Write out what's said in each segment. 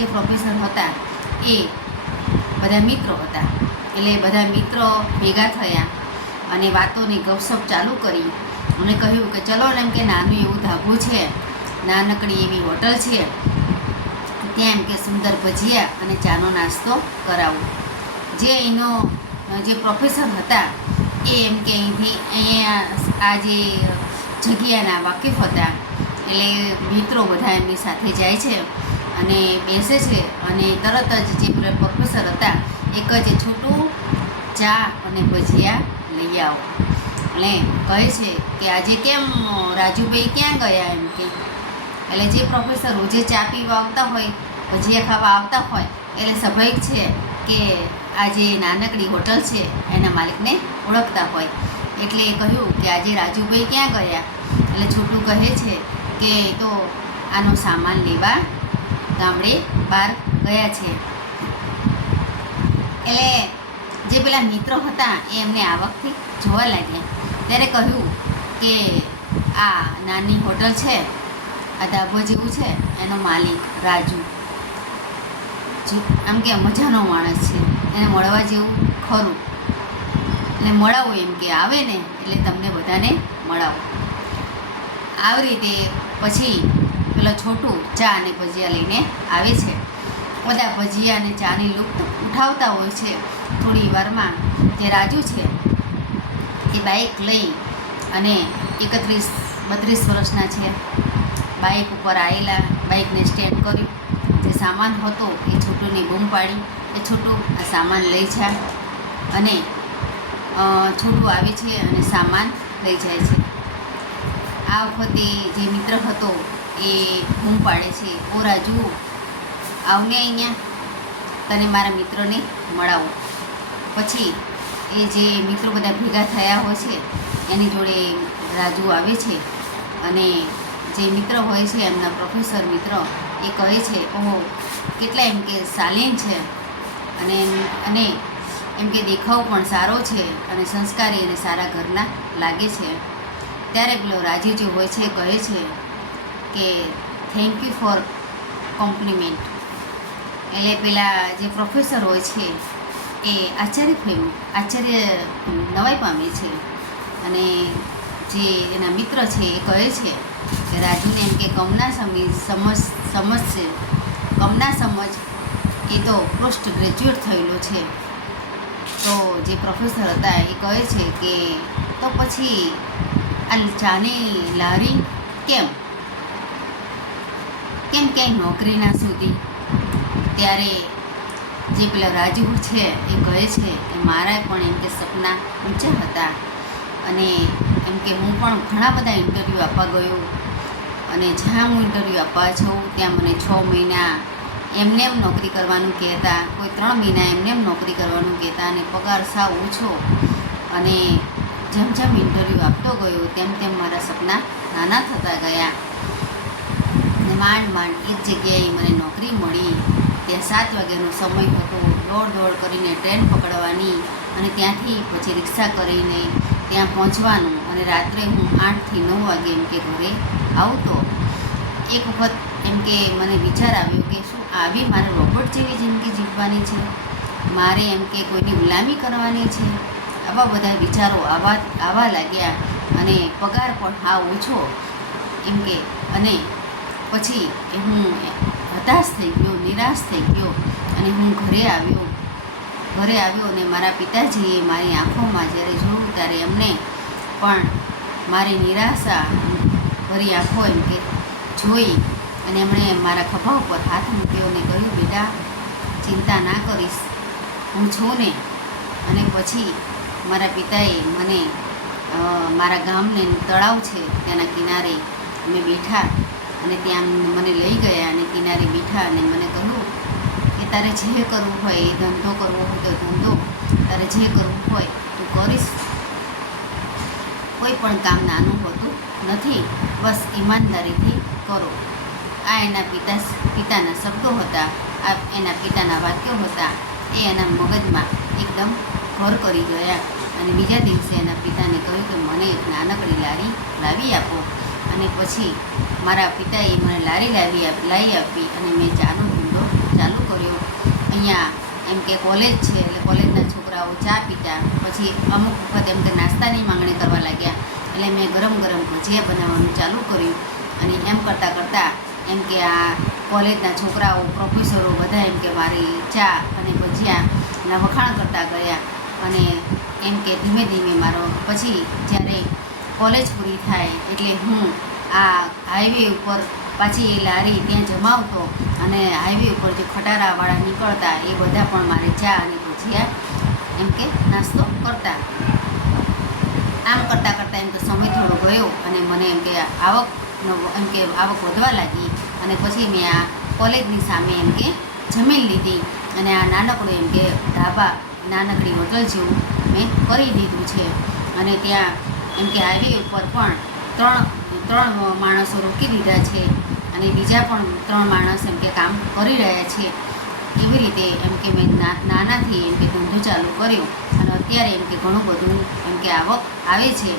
જે પ્રોફેસર હતા એ બધા મિત્રો હતા. એટલે બધા મિત્રો ભેગા થયા અને વાતોની ગપસપ ચાલુ કરી. અને કહ્યું કે ચલો એમ કે નાનું એવું ધાબું છે, નાનકડી એવી હોટલ છે ત્યાં એમ કે સુંદર ભજીયા અને ચાનો નાસ્તો કરાવું. જે એનો, જે પ્રોફેસર હતા એ એમ કે અહીંથી અહીંયા આ જે જગ્યાના વાકેફ હતા, એટલે મિત્રો બધા એમની સાથે જાય છે. અને બેસે છે અને તરત જ જે પ્રોફેસર હતા, એક જ છોટું ચા અને ભજીયા લઈ આવો. એટલે કહે છે કે આજે કેમ રાજુભાઈ ક્યાં ગયા એમ કે? એટલે જે પ્રોફેસર રોજે ચા પીવા આવતા હોય, ભજીયા ખાવા આવતા હોય, એટલે સ્વાભાવિક છે કે આ જે નાનકડી હોટલ છે, એના માલિકને ઓળખતા હોય. એટલે એ કહ્યું કે આજે રાજુભાઈ ક્યાં ગયા? એટલે છોટું કહે છે કે તો આનો સામાન લેવા ગામડે બહાર ગયા છે. એટલે જે પેલા મિત્રો હતા એ એમને આ વખતે જોવા લાગ્યા. ત્યારે કહ્યું કે આ નાની હોટલ છે, આ ધાબો જેવું છે, એનો માલિક રાજુ. આમ કે મજાનો માણસ છે, એને મળવા જેવું ખરું. એટલે મળાવો એમ કે આવે ને, એટલે તમને બધાને મળાવો. આવી રીતે પછી પેલો છોટું ચા અને ભજીયા લઈને આવે છે. બધા ભજીયા અને ચાની લુપ્ત ઉઠાવતા હોય છે. થોડી વારમાં જે રાજુ છે, એ બાઇક લઈ અને એકત્રીસ, બત્રીસ વર્ષના છે. બાઇક ઉપર આવેલા બાઇકને સ્ટેન્ડ કર્યું. જે સામાન હતો, એ છોટુની બૂમ પાડી એ છોટું આ સામાન લઈ છે અને છોટું આવે છે અને સામાન લઈ જાય છે. આ વખતે જે મિત્ર હતો એ બૂમ પાડે છે. ઓ રાજુ, આવને અહીંયા. તને મારા મિત્રને મળાવો. પછી એ જે મિત્રો બધા ભેગા થયા હોય છે, એની જોડે રાજુ આવે છે. અને જે મિત્ર હોય છે, એમના પ્રોફેસર મિત્ર, એ કહે છે, ઓહો, કેટલા એમ કે શાલીન છે. અને અને એમ કે દેખાવ પણ સારો છે, અને સંસ્કારી અને સારા ઘરના લાગે છે. ત્યારે પેલો રાજુ જે હોય છે કહે છે કે થેન્ક યુ ફોર કોમ્પ્લિમેન્ટ એટલે પેલા જે પ્રોફેસર હોય છે, એ આશ્ચર્ય થયું આશ્ચર્ય નવાઈ પામે છે. અને જે એના મિત્ર છે, એ કહે છે કે રાજુને એમ કે કમના સમજ સમજ સમજ છે. કમના સમજ એ તો પોસ્ટ ગ્રેજ્યુએટ થયેલો છે. તો જે પ્રોફેસર હતા, એ કહે છે કે તો પછી આ ચાની લારી કેમ? કેમ ક્યાંય નોકરી ના શોધી? ત્યારે જે પેલા રાજુ છે, એ કહે છે કે મારા પણ એમ કે સપના ઊંચા હતા. અને એમ કે હું પણ ઘણા બધા ઇન્ટરવ્યૂ આપવા ગયો. અને જ્યાં હું ઇન્ટરવ્યૂ આપવા જાઉં, ત્યાં મને છ મહિના એમને એમ નોકરી કરવાનું કહેતા, કોઈ ત્રણ મહિના એમને એમ નોકરી કરવાનું કહેતા અને પગાર સાવ ઓછો. અને જેમ જેમ ઇન્ટરવ્યૂ આપતો ગયો, તેમ તેમ મારા સપના નાના થતા ગયા. માંડ માંડ એક જગ્યાએ મને નોકરી મળી, ત્યાં સાત વાગ્યાનો સમય હતો, દોડ દોડ કરીને ટ્રેન પકડવાની અને ત્યાંથી પછી રિક્ષા કરીને ત્યાં પહોંચવાનું અને રાત્રે હું આઠથી નવ વાગે એમ કે ઘરે આવતો. એક વખત એમ કે મને વિચાર આવ્યો કે શું આવી મારે રોબોટ જેવી જિંદગી જીવવાની છે? મારે એમ કે કોઈની ગુલામી કરવાની છે? આવા બધા વિચારો આવા આવવા લાગ્યા અને પગાર પણ હા ઓછો. એમ કે, અને પછી એ હું હતાશ થઈ ગયો, નિરાશ થઈ ગયો અને હું ઘરે આવ્યો. ઘરે આવ્યો અને મારા પિતાજીએ મારી આંખોમાં જ્યારે જોયું ત્યારે એમને પણ મારી નિરાશા ભરી આંખો એમ કે જોઈ અને એમણે મારા ખભા ઉપર હાથ મૂક્યો અને કહ્યું, બેટા, ચિંતા ના કરીશ. હું છું ને. અને પછી મારા પિતાએ મને મારા ગામને તળાવ છે, તેના કિનારે અમે બેઠા અને ત્યાં મને લઈ ગયા અને કિનારે બેઠા અને મને કહ્યું કે તારે જે કરવું હોય એ ધંધો કરવો હોય તો ધંધો, તારે જે કરવું હોય તું કરીશ. કોઈ પણ કામ નાનું હોતું નથી, બસ ઈમાનદારીથી કરો. આ એના પિતા પિતાના શબ્દો હતા, આ એના પિતાના વાક્યો હતા, એ એના મગજમાં એકદમ ઘર કરી ગયા. અને બીજા દિવસે એના પિતાને કહ્યું કે મને એક નાનકડી લારી લાવી આપો. અને પછી મારા પિતાએ મને લારી લાવી લાવી આપી અને મેં ચાનો ધંધો અહીંયા એમ કે કોલેજ છે એટલે કોલેજના છોકરાઓ ચા પીતા. પછી અમુક વખત એમ કે નાસ્તાની માંગણી કરવા લાગ્યા. એટલે મેં ગરમ ગરમ ભજીયા બનાવવાનું ચાલુ કર્યું. અને એમ કરતાં કરતાં એમ કે આ કોલેજના છોકરાઓ, પ્રોફેસરો બધા એમ કે મારી ચા અને ભજીયાના વખાણ કરતા ગયા. અને એમ કે ધીમે ધીમે મારો, પછી જ્યારે કોલેજ પૂરી થાય એટલે હું આ હાઈવે ઉપર પાછી એ લારી ત્યાં જમાવતો અને હાઈવે ઉપર જે ખટારાવાળા નીકળતા એ બધા પણ મારે ચા અને ભજીયા એમ કે નાસ્તો કરતા. આમ કરતાં કરતાં એમ તો સમય થોડો ગયો અને મને એમ કે આવકનો એમ કે આવક વધવા લાગી અને પછી મેં આ કોલેજની સામે એમ કે જમીન લીધી અને આ નાનકડું એમ કે ઢાબા નાનકડી હોટલ જેવું મેં કરી દીધું છે. અને ત્યાં એમ કે હાઈવે ઉપર પણ ત્રણ ત્રણ માણસો રોકી દીધા છે અને બીજા પણ ત્રણ માણસ એમ કે કામ કરી રહ્યા છે. એવી રીતે? એમ કે મેં નાનાથી એમ કે ધંધો ચાલુ કર્યો અને અત્યારે એમ કે ઘણું બધું એમ કે આવક આવે છે.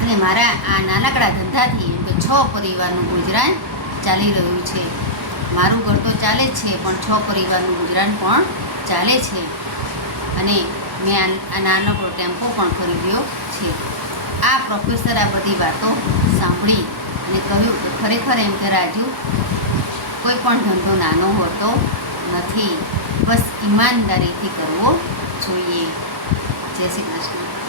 અને મારા આ નાનકડા ધંધાથી એમ કે છ પરિવારનું ગુજરાન ચાલી રહ્યું છે. મારું ઘર તો ચાલે જ છે, પણ છ પરિવારનું ગુજરાન પણ ચાલે છે. અને મેં આ નાનકડો ટેમ્પો પણ ખરીદ્યો છે. આ પ્રોફેસર આ બધી વાતો સાંભળી અને કહ્યું કે ખરેખર એમ કે રાજુ, કોઈ પણ ધંધો નાનો હોતો નથી. બસ ઈમાનદારીથી કરવો જોઈએ. જય શ્રી કૃષ્ણ.